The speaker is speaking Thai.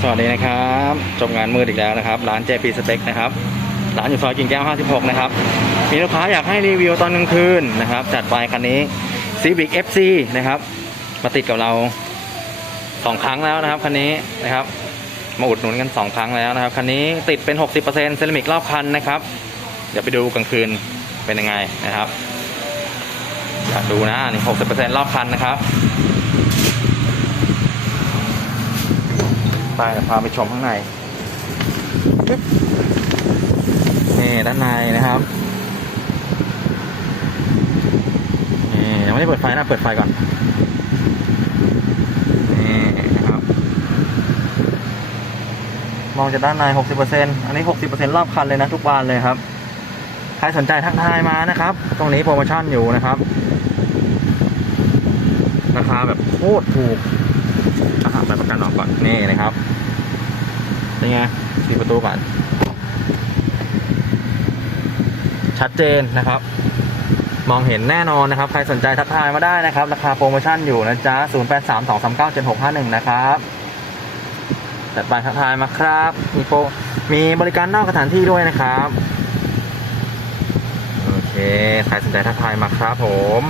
สวัสดีนะครับจบงานมืดอีกแล้วนะครับ ร้าน JP Spec นะครับ ร้านอยู่ซอยกิ่งแก้ว 56 นะครับ มีลูกค้าอยากให้รีวิวตอนกลางคืนนะครับ จัดไปคันนี้ Civic FC นะครับ มาติดกับเราสองครั้งแล้วนะครับคันนี้นะครับมาอุดหนุนกันสองครั้งแล้วนะครับคันนี้ติดเป็น 60%เซรามิกรอบคันนะครับ เดี๋ยวไปดูกลางคืนเป็นยังไงนะครับอยากดูนะนี่60%รอบคันนะครับ ไปเดี๋ยพาไปชมข้างในนี่ด้านในนะครับนี่ยังไม่ได้เปิดไฟนะเปิดไฟก่อนนี่นะครับมองจากด้านใน 60%อันนี้ 60%รอบคันเลยนะทุกบานเลยครับใครสนใจทักทายมานะครับ ตรงนี้โปรโมชั่นอยู่นะครับ ราคาแบบโคตรถูกอาหารแบบประกั นี่นะครับเป็นไงปิดประตูก่อน ชัดเจนนะครับ มองเห็นแน่นอนนะครับ ใครสนใจทักทายมาได้นะครับ ราคาโปรโมชั่นอยู่นะจ๊ะ 0832397651 นะครับจัดไปทักทายมาครับ มีโปรมีบริการนอกสถานที่ด้วยนะครับ โอเค ใครสนใจทักทายมาครับผม